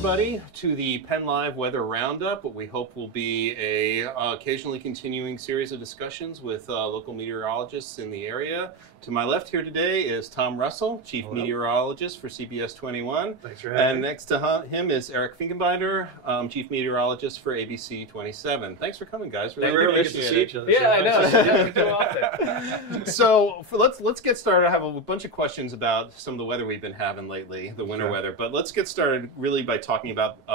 everybody, to the PennLive Weather Roundup, what we hope will be a occasionally continuing series of discussions with local meteorologists in the area. To my left here today is Tom Russell, Chief Meteorologist for CBS 21. Thanks for having me. And next to him is Eric Finkenbinder, Chief Meteorologist for ABC 27. Thanks for coming, guys. Really get to see each other. Yeah, I know. Yeah, we do often. So let's get started. I have a bunch of questions about some of the weather we've been having lately, the winter weather. But let's get started really by talking about,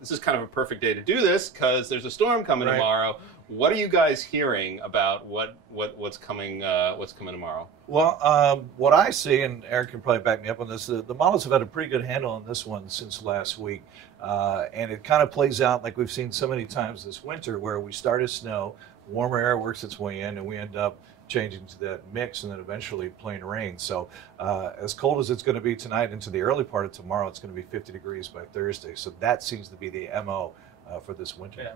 this is kind of a perfect day to do this because there's a storm coming tomorrow. What are you guys hearing about what's coming tomorrow? Well, what I see, and Eric can probably back me up on this, the models have had a pretty good handle on this one since last week. And it kind of plays out like we've seen so many times this winter where we start as snow, warmer air works its way in, and we end up changing to that mix and then eventually plain rain. So as cold as it's going to be tonight into the early part of tomorrow, it's going to be 50 degrees by Thursday. So that seems to be the MO for this winter. Yeah.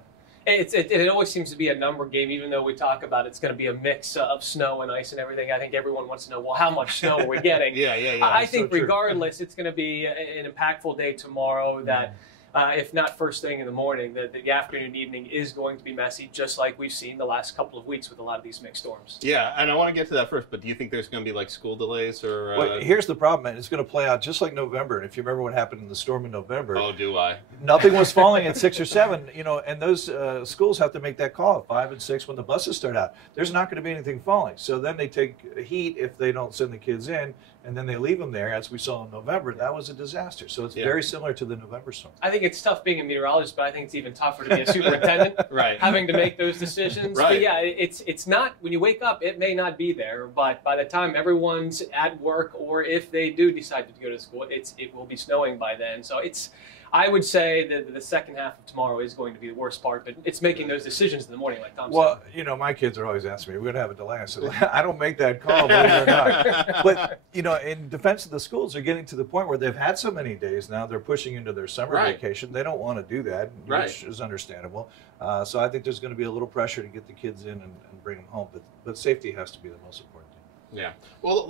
It always seems to be a number game, even though we talk about it's going to be a mix of snow and ice and everything. I think everyone wants to know, well, how much snow are we getting? Yeah. I think regardless, it's going to be an impactful day tomorrow that, if not first thing in the morning, the afternoon, evening is going to be messy, just like we've seen the last couple of weeks with a lot of these mixed storms. Yeah, and I want to get to that first, but do you think there's going to be like school delays or? Well, here's the problem, man. It's going to play out just like November. And if you remember what happened in the storm in November, oh, do I? Nothing was falling at 6 or 7, and those schools have to make that call at 5 and 6 when the buses start out. There's not going to be anything falling. So then they take heat if they don't send the kids in, and then they leave them there, as we saw in November. That was a disaster. So it's very similar to the November storm. I think it's tough being a meteorologist, but I think it's even tougher to be a superintendent, having to make those decisions. But yeah, it's not, when you wake up, it may not be there, but by the time everyone's at work, or if they do decide to go to school, it will be snowing by then. So I would say that the second half of tomorrow is going to be the worst part, but it's making those decisions in the morning, like Tom said. Well, my kids are always asking me, we're going to have a delay. I said, I don't make that call, believe it or not. But, in defense of the schools, they're getting to the point where they've had so many days now, they're pushing into their summer vacation. They don't want to do that, which is understandable. So I think there's going to be a little pressure to get the kids in and bring them home. But safety has to be the most important thing. Yeah. Well,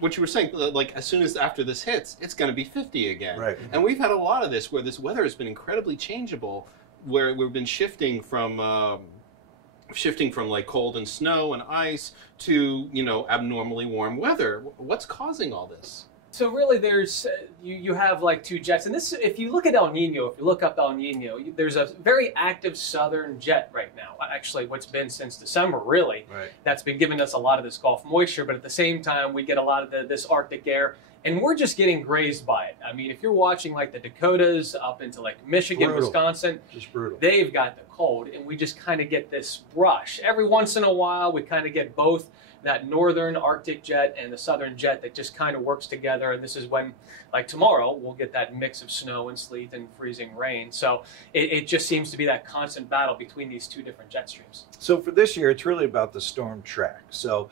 what you were saying, like as soon as after this hits, it's going to be 50 again. Right. And we've had a lot of this where this weather has been incredibly changeable, where we've been shifting from like cold and snow and ice to, abnormally warm weather. What's causing all this? So really, there's you have like two jets, and this, if you look at El Nino, if you look up El Nino, there's a very active southern jet right now. Actually, what's been since December, really, that's been giving us a lot of this Gulf moisture. But at the same time, we get a lot of this Arctic air, and we're just getting grazed by it. I mean, if you're watching like the Dakotas up into like Michigan, Wisconsin, just brutal. They've got the cold, and we just kind of get this brush every once in a while. We kind of get both that northern Arctic jet and the southern jet that just kind of works together. And this is when, like tomorrow, we'll get that mix of snow and sleet and freezing rain. So it just seems to be that constant battle between these two different jet streams. So for this year, it's really about the storm track. So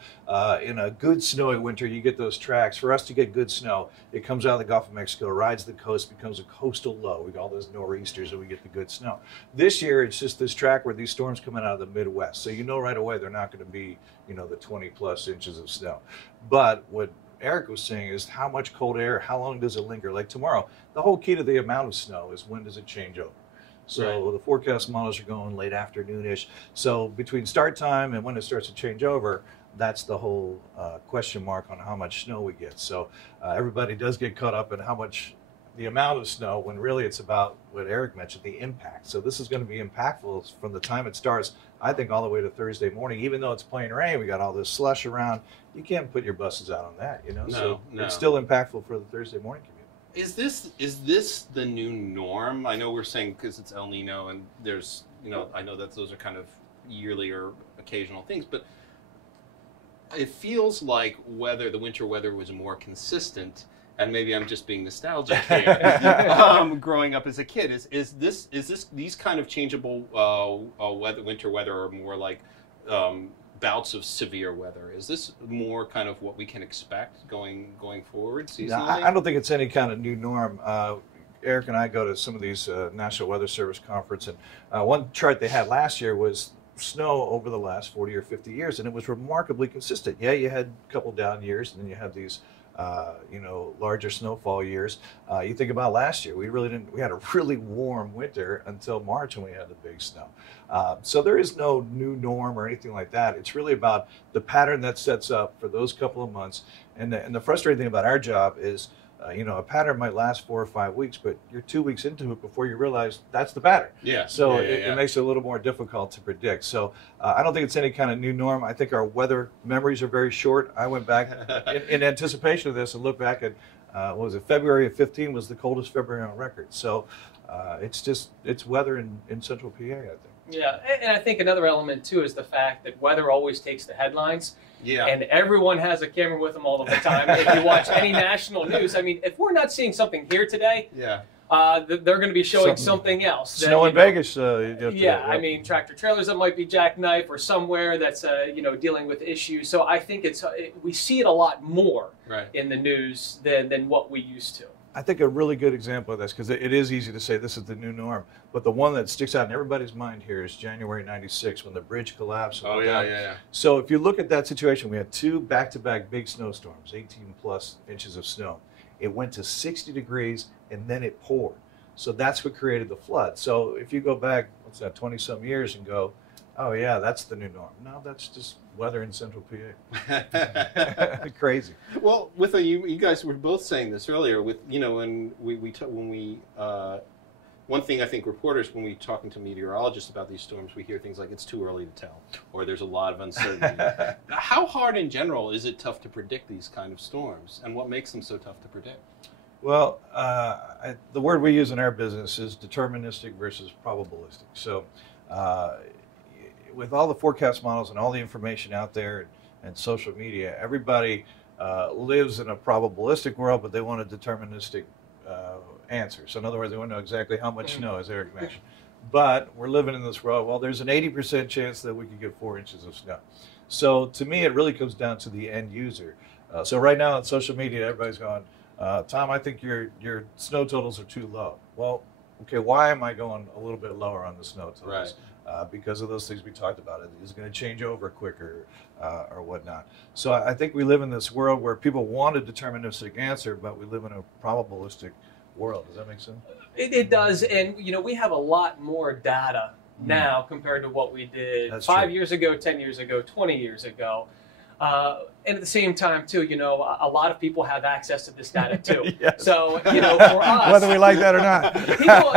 in a good snowy winter, you get those tracks. For us to get good snow, it comes out of the Gulf of Mexico, rides the coast, becomes a coastal low. We got all those nor'easters and we get the good snow. This year, it's just this track where these storms coming out of the Midwest. So right away, they're not going to be, the 20+ inches of snow. But what Eric was saying is how much cold air, how long does it linger? Like tomorrow, the whole key to the amount of snow is when does it change over? So the forecast models are going late afternoon-ish. So between start time and when it starts to change over, that's the whole question mark on how much snow we get. So everybody does get caught up in the amount of snow, when really it's about what Eric mentioned, the impact. So this is going to be impactful from the time it starts, I think, all the way to Thursday morning. Even though it's plain rain, we got all this slush around. You can't put your buses out on that, No. It's still impactful for the Thursday morning commute. Is this the new norm? I know we're saying because it's El Nino and there's, I know that those are kind of yearly or occasional things, but it feels like the winter weather was more consistent. And maybe I'm just being nostalgic here. Growing up as a kid, is this these kind of changeable winter weather are more like bouts of severe weather? Is this more kind of what we can expect going forward seasonally? No, I don't think it's any kind of new norm. Eric and I go to some of these National Weather Service conference, and one chart they had last year was snow over the last 40 or 50 years, and it was remarkably consistent. Yeah, you had a couple down years, and then you have these larger snowfall years. You think about last year, we had a really warm winter until March when we had the big snow. So there is no new norm or anything like that. It's really about the pattern that sets up for those couple of months. And the frustrating thing about our job is, a pattern might last 4 or 5 weeks, but you're 2 weeks into it before you realize that's the pattern. Yeah. So it makes it a little more difficult to predict. So I don't think it's any kind of new norm. I think our weather memories are very short. I went back in anticipation of this and looked back at, what was it, February of 15 was the coldest February on record. So it's weather in central PA, I think. Yeah, and I think another element too is the fact that weather always takes the headlines. Yeah. And everyone has a camera with them all of the time. If you watch any national news, I mean, if we're not seeing something here today, they're going to be showing something else. Snow in Vegas. I mean, tractor trailers that might be jackknifed or somewhere that's dealing with issues. So I think we see it a lot more in the news than what we used to. I think a really good example of this, because it is easy to say this is the new norm, but the one that sticks out in everybody's mind here is January '96 when the bridge collapsed. Oh, yeah. So if you look at that situation, we had 2 back-to-back big snowstorms, 18-plus inches of snow. It went to 60 degrees, and then it poured. So that's what created the flood. So if you go back, 20-some years and go, oh, yeah, that's the new norm. No, that's just weather in central PA. Crazy. Well, you guys were both saying this earlier. One thing I think reporters, when we're talking to meteorologists about these storms, we hear things like it's too early to tell, or there's a lot of uncertainty. How hard in general is it tough to predict these kind of storms, and what makes them so tough to predict? Well, the word we use in our business is deterministic versus probabilistic. So with all the forecast models and all the information out there and social media, everybody lives in a probabilistic world, but they want a deterministic answer. So in other words, they want to know exactly how much snow, as Eric mentioned. But we're living in this world, well, there's an 80% chance that we could get 4 inches of snow. So to me, it really comes down to the end user. So right now on social media, everybody's going, Tom, I think your snow totals are too low. Well, okay, why am I going a little bit lower on the snow totals? Right. Because of those things we talked about. Is it going to change over quicker or whatnot? So I think we live in this world where people want a deterministic answer, but we live in a probabilistic world. Does that make sense? It does, and we have a lot more data now compared to what we did 5 years ago, 10 years ago, 20 years ago. And at the same time, too, a lot of people have access to this data, too. Yes. So, for us... Whether we like that or not.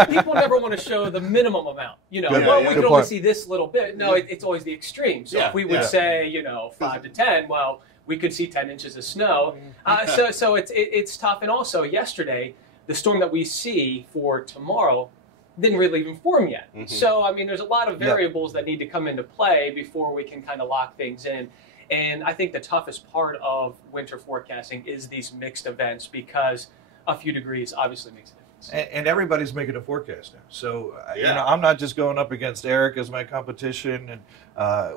people never want to show the minimum amount. We can only see this little bit. No, it's always the extreme. So if we would say, 5 to 10, well, we could see 10 inches of snow. So it's tough. And also, yesterday, the storm that we see for tomorrow didn't really even form yet. Mm-hmm. So, I mean, there's a lot of variables that need to come into play before we can kind of lock things in. And I think the toughest part of winter forecasting is these mixed events, because a few degrees obviously makes a difference. And everybody's making a forecast now. So, I'm not just going up against Eric as my competition, and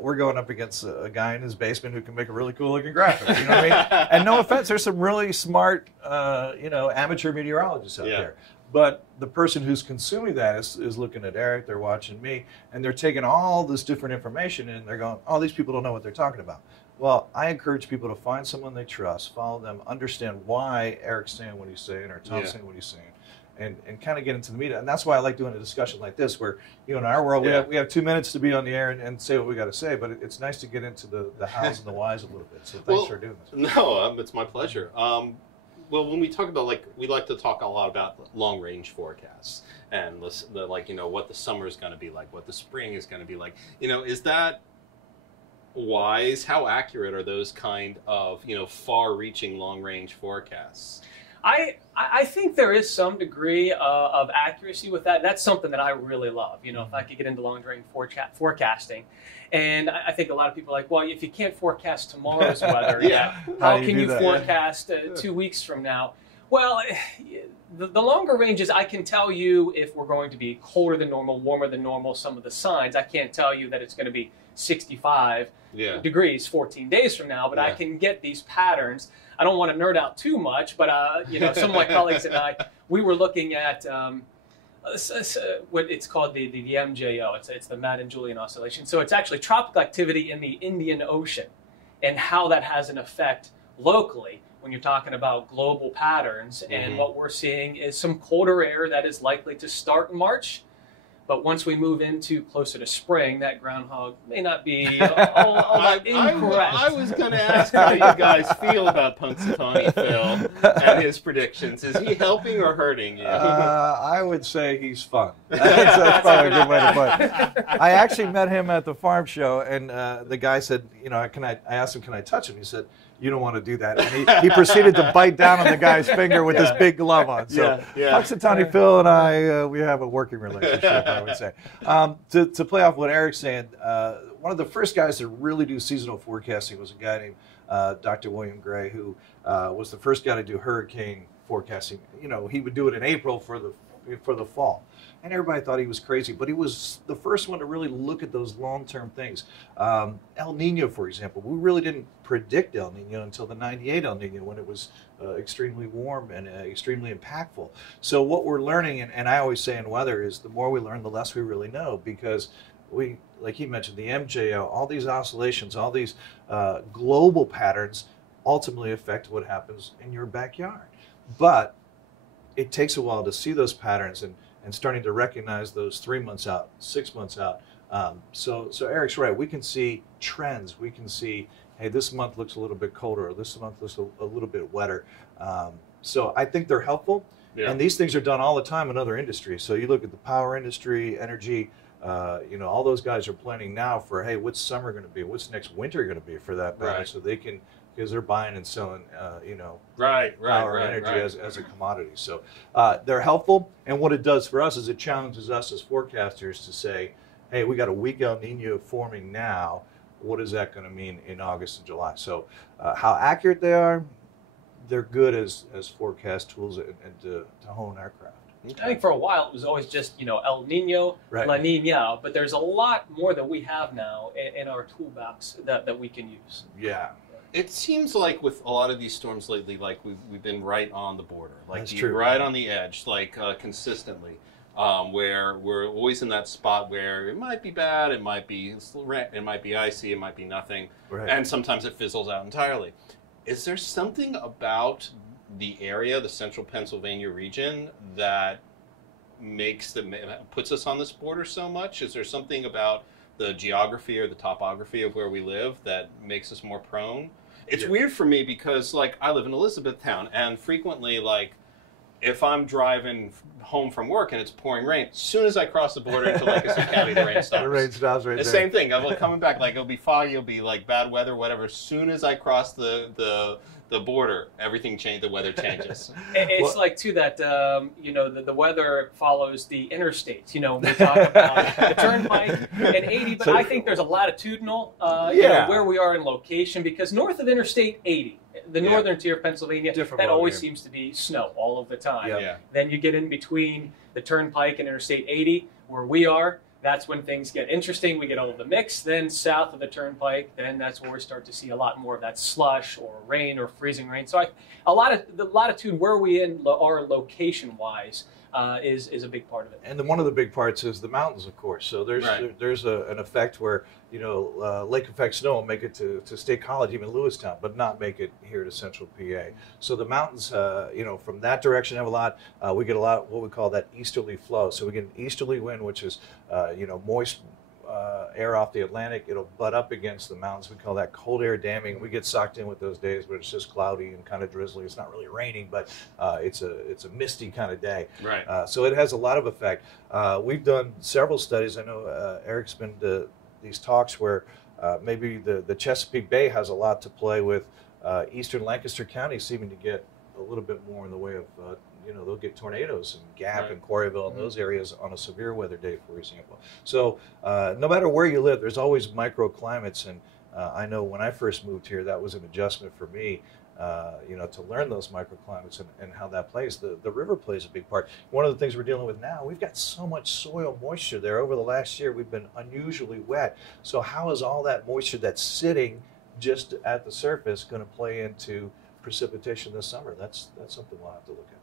we're going up against a guy in his basement who can make a really cool looking graphic. You know what I mean? And no offense, there's some really smart, amateur meteorologists out there. But the person who's consuming that is looking at Eric, they're watching me, and they're taking all this different information and they're going, oh, these people don't know what they're talking about. Well, I encourage people to find someone they trust, follow them, understand why Eric's saying what he's saying or Tom's saying what he's saying, and kind of get into the media. And that's why I like doing a discussion like this, where, in our world, we have 2 minutes to be on the air and say what we got to say, but it's nice to get into the hows and the whys a little bit. So thanks for doing this. No, it's my pleasure. Well, when we talk about, we like to talk a lot about long-range forecasts and what the summer is going to be like, what the spring is going to be like. Is that wise? How accurate are those kind of, far-reaching long-range forecasts? I think there is some degree of accuracy with that. That's something that I really love, if I could get into long-range forecasting. And I think a lot of people are like, well, if you can't forecast tomorrow's weather, how can you forecast 2 weeks from now? Well, the longer ranges, I can tell you if we're going to be colder than normal, warmer than normal, some of the signs. I can't tell you that it's going to be 65 degrees 14 days from now, but I can get these patterns. I don't want to nerd out too much, but some of my colleagues and I, we were looking at what it's called the MJO. It's the Madden-Julian oscillation. So it's actually tropical activity in the Indian Ocean, and how that has an effect locally when you're talking about global patterns. And what we're seeing is some colder air that is likely to start in March. But once we move into closer to spring, that groundhog may not be all that incorrect. I was going to ask how you guys feel about Punxsutawney Phil and his predictions. Is he helping or hurting you? I would say he's fun. That's probably a good way to put it. I actually met him at the farm show, and the guy said, you know, I asked him, can I touch him? He said, you don't want to do that. And he proceeded to bite down on the guy's finger with this big glove on. So Punxsutawney Phil and I, we have a working relationship, I would say. To play off what Eric's saying, one of the first guys to really do seasonal forecasting was a guy named Dr. William Gray, who was the first guy to do hurricane forecasting. You know, he would do it in April for the fall. And everybody thought he was crazy, but he was the first one to really look at those long-term things. El Nino, for example, we really didn't predict El Nino until the '98 El Nino, when it was extremely warm and extremely impactful. So what we're learning, and I always say in weather, is the more we learn, the less we really know, because we, like he mentioned, the MJO, all these oscillations, all these global patterns ultimately affect what happens in your backyard. But it takes a while to see those patterns and starting to recognize those 3 months out, 6 months out. So Eric's right. We can see trends. We can see, hey, this month looks a little bit colder, or this month looks a little bit wetter. So I think they're helpful. Yeah. And these things are done all the time in other industries. So you look at the power industry, energy, you know, all those guys are planning now for, hey, what's summer going to be? What's next winter going to be for that matter? Right. So they can, because they're buying and selling, you know, power and energy as a commodity. So they're helpful. And what it does for us is it challenges us as forecasters to say, hey, we got a weak El Nino forming now. What is that going to mean in August and July? So how accurate they are, they're good as forecast tools and to hone our craft. I think for a while it was always just, you know, El Nino, La Nina, but there's a lot more that we have now in our toolbox that we can use. Yeah. It seems like with a lot of these storms lately, like we've been right on the border, like That's true. Right on the edge, like consistently, where we're always in that spot where it might be bad, it might be icy, it might be nothing, and sometimes it fizzles out entirely. Is there something about the area, the central Pennsylvania region, that puts us on this border so much? Is there something about the geography or the topography of where we live that makes us more prone? It's weird for me because, like, I live in Elizabethtown, and frequently, like, if I'm driving home from work and it's pouring rain, as soon as I cross the border into Lancaster County, the rain stops. The rain stops right there. The same thing. I'm coming back, like, it'll be foggy, it'll be, like, bad weather, whatever. As soon as I cross the border, everything changes, the weather changes. It's like, too, that, you know, the weather follows the interstates. You know, when we talk about the turnpike and 80, but I think there's a latitudinal, you know, where we are in location, because north of Interstate 80, the northern tier of Pennsylvania, that always seems to be snow all of the time. Then you get in between the turnpike and Interstate 80, where we are. That's when things get interesting. We get all of the mix. Then south of the turnpike, then that's where we start to see a lot more of that slush or rain or freezing rain. So a lot of the latitude where we are location-wise is a big part of it. And one of the big parts is the mountains, of course. So there's an effect where, you know, lake effect snow will make it to State College, even Lewistown, but not make it here to central PA. So the mountains, you know, from that direction have a lot. We get a lot of what we call that easterly flow. So we get an easterly wind, which is, you know, moist air off the Atlantic. It'll butt up against the mountains. We call that cold air damming. We get sucked in with those days where it's just cloudy and kind of drizzly. It's not really raining, but it's a misty kind of day. So it has a lot of effect. We've done several studies. I know Eric's been to these talks where maybe the Chesapeake Bay has a lot to play with. Eastern Lancaster County seeming to get a little bit more in the way of, you know, they'll get tornadoes in Gap and Quarryville and those areas on a severe weather day, for example. So no matter where you live, there's always microclimates. And I know when I first moved here, that was an adjustment for me, you know, to learn those microclimates and how that plays. The river plays a big part. One of the things we're dealing with now, we've got so much soil moisture there. Over the last year, we've been unusually wet. So how is all that moisture that's sitting just at the surface going to play into precipitation this summer? That's something we'll have to look at.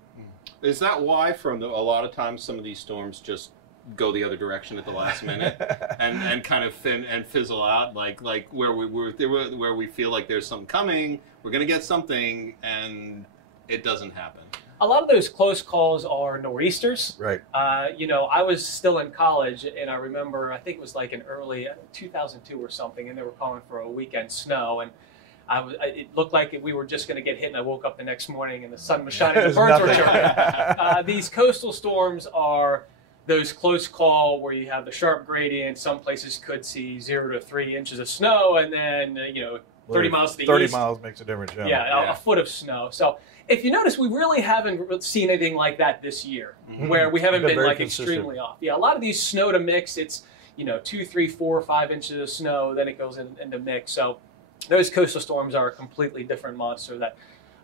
Is that why, a lot of times, some of these storms just go the other direction at the last minute and kind of fizzle out, like where we feel like there's something coming, we're going to get something, and it doesn't happen. A lot of those close calls are nor'easters. Right. I was still in college, and I remember, I think it was like in early 2002 or something, and they were calling for a weekend snow, and it looked like we were just going to get hit, and I woke up the next morning and the sun was shining, the birds were chirping. These coastal storms are those close call where you have the sharp gradient. Some places could see 0 to 3 inches of snow, and then 30 miles to the 30 east. 30 miles makes a difference. Yeah, a foot of snow. So if you notice, we really haven't seen anything like that this year, where we haven't been like extremely off. Yeah, a lot of these snow to mix, it's 2, 3, 4, 5 inches of snow, then it goes into mix. So those coastal storms are a completely different monster that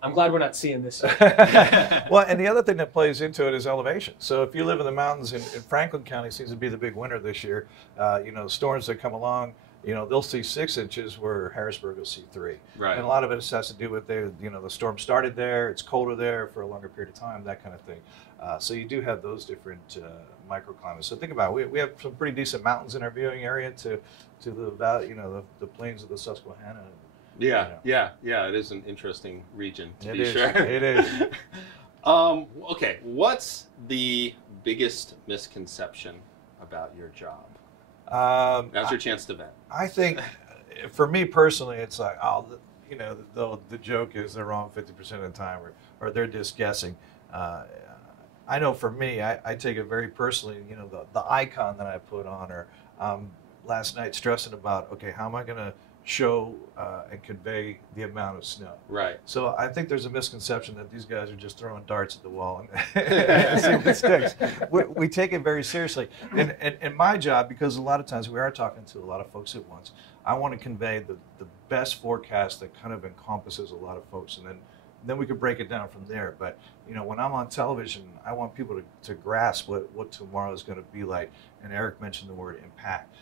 I'm glad we're not seeing this. Well, and the other thing that plays into it is elevation. So if you live in the mountains, in Franklin County seems to be the big winner this year. Storms that come along, they'll see 6 inches where Harrisburg will see 3. Right. And a lot of it has to do with the storm started there, it's colder there for a longer period of time, that kind of thing. So you do have those different microclimates. So think about it. We have some pretty decent mountains in our viewing area to the valley, the plains of the Susquehanna. Yeah. It is an interesting region, to be sure. It is. Okay, what's the biggest misconception about your job? Now's your chance to vent. I think, for me personally, it's like, the joke is they're wrong 50% of the time, or they're just guessing. I know for me, I take it very personally. The icon that I put on, or last night stressing about, okay, how am I going to show and convey the amount of snow? Right. So I think there's a misconception that these guys are just throwing darts at the wall and see what sticks. We take it very seriously. And my job, because a lot of times we are talking to a lot of folks at once, I want to convey the best forecast that kind of encompasses a lot of folks, and then we could break it down from there. But when I'm on television, I want people to grasp what tomorrow is going to be like. And Eric mentioned the word impact.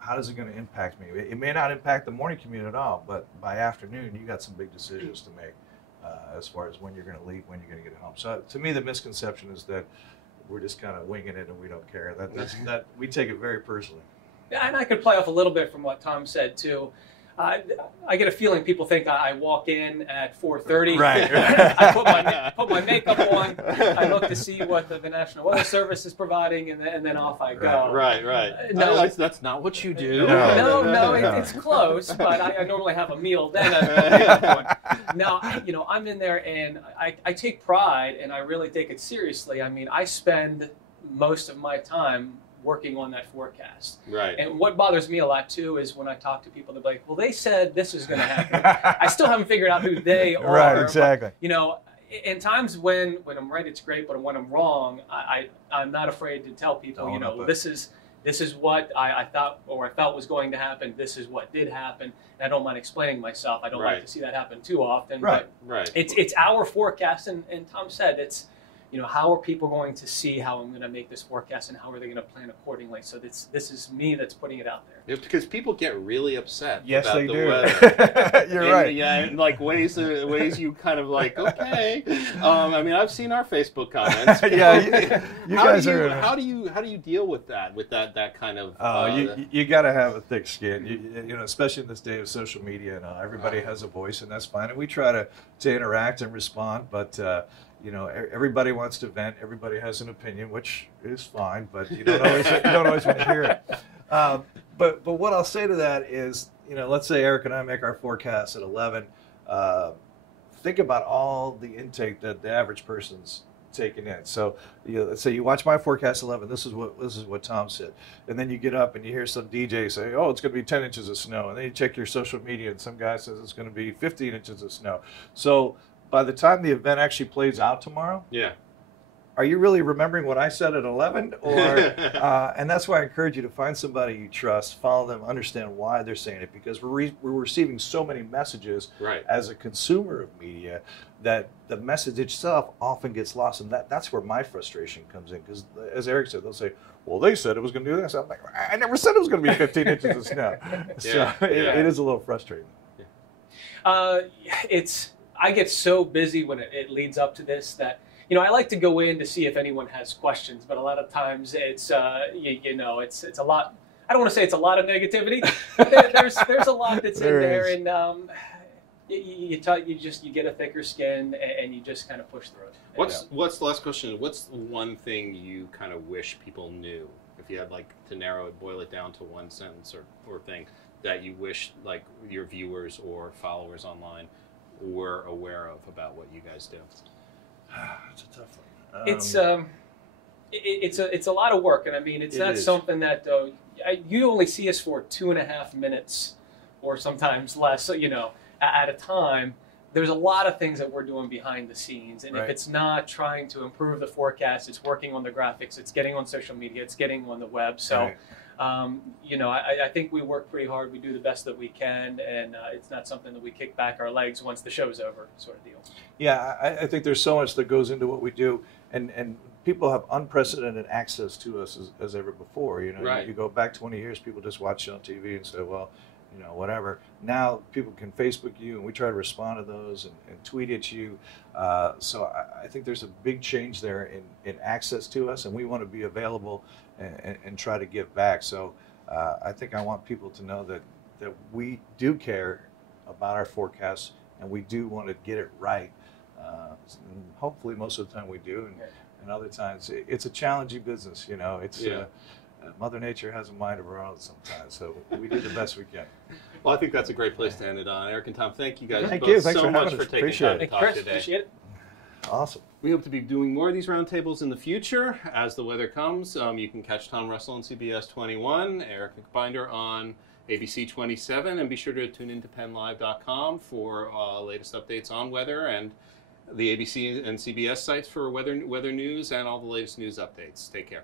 How is it going to impact me? It may not impact the morning commute at all, but by afternoon, you got some big decisions to make as far as when you're going to leave, when you're going to get home. So to me, the misconception is that we're just kind of winging it and we don't care. That we take it very personally. And I could play off a little bit from what Tom said too. I get a feeling people think I walk in at 4:30. Right. I put my makeup on. I look to see what the National Weather Service is providing, and then off I go. Right. No, that's not what you do. No, it's close. But I normally have a meal then. I put makeup on. Now, I'm in there, and I take pride, and I really take it seriously. I mean, I spend most of my time working on that forecast. Right. And what bothers me a lot too is when I talk to people, they're like, well, they said this is going to happen. I still haven't figured out who they are. Right, exactly. But, in times when I'm right, it's great, but when I'm wrong, I'm not afraid to tell people, this is what I thought or I felt was going to happen. This is what did happen. And I don't mind explaining myself. I don't like to see that happen too often. Right. But it's our forecast, and Tom said it's, how are people going to see how I'm going to make this forecast, and how are they going to plan accordingly? So this is me that's putting it out there. Yeah, because people get really upset yes, about they the do. weather. You're right. Yeah, in like ways you kind of like, okay. I mean, I've seen our Facebook comments. Yeah, you guys are. How do you deal with that kind of? You got to have a thick skin. Especially in this day of social media, and everybody has a voice, and that's fine. And we try to interact and respond, but. Everybody wants to vent. Everybody has an opinion, which is fine, but you don't always want to hear it. But what I'll say to that is, let's say Eric and I make our forecast at 11. Think about all the intake that the average person's taking in. So let's say you watch my forecast 11. This is what Tom said, and then you get up and you hear some DJ say, "Oh, it's going to be 10 inches of snow," and then you check your social media and some guy says it's going to be 15 inches of snow. So by the time the event actually plays out tomorrow, are you really remembering what I said at 11? Or and that's why I encourage you to find somebody you trust, follow them, understand why they're saying it, because we're receiving so many messages as a consumer of media that the message itself often gets lost, and that's where my frustration comes in. Because as Eric said, they'll say, "Well, they said it was going to do this." I'm like, I never said it was going to be 15 inches of snow. So it is a little frustrating. I get so busy when it leads up to this that I like to go in to see if anyone has questions, but a lot of times it's it's a lot. I don't want to say it's a lot of negativity, but there's a lot that's in there, and you get a thicker skin, and you just kind of push through it. What's the last question? What's one thing you kind of wish people knew? If you had to narrow it, boil it down to one sentence or thing that you wish your viewers or followers online were aware of about what you guys do. It's a tough one. It's a lot of work, and I mean it's not something that you only see us for 2.5 minutes, or sometimes less. At a time. There's a lot of things that we're doing behind the scenes, and if it's not trying to improve the forecast, it's working on the graphics, it's getting on social media, it's getting on the web. So, I think we work pretty hard. We do the best that we can, and it's not something that we kick back our legs once the show's over, sort of deal. Yeah, I think there's so much that goes into what we do, and people have unprecedented access to us as ever before. You go back 20 years, people just watch it on TV and say, well, whatever. Now people can Facebook you, and we try to respond to those and tweet at you. So I think there's a big change there in access to us, and we want to be available and try to give back. So I think I want people to know that we do care about our forecasts, and we do want to get it right. And hopefully most of the time we do, and other times it's a challenging business. Mother Nature has a mind of her own sometimes, so we do the best we can. Well, I think that's a great place to end it on. Eric and Tom, thank you guys so much for taking time to talk today. Appreciate it. Awesome. We hope to be doing more of these roundtables in the future as the weather comes. You can catch Tom Russell on CBS 21, Eric Finkenbinder on ABC 27, and be sure to tune into PennLive.com for latest updates on weather, and the ABC and CBS sites for weather news and all the latest news updates. Take care.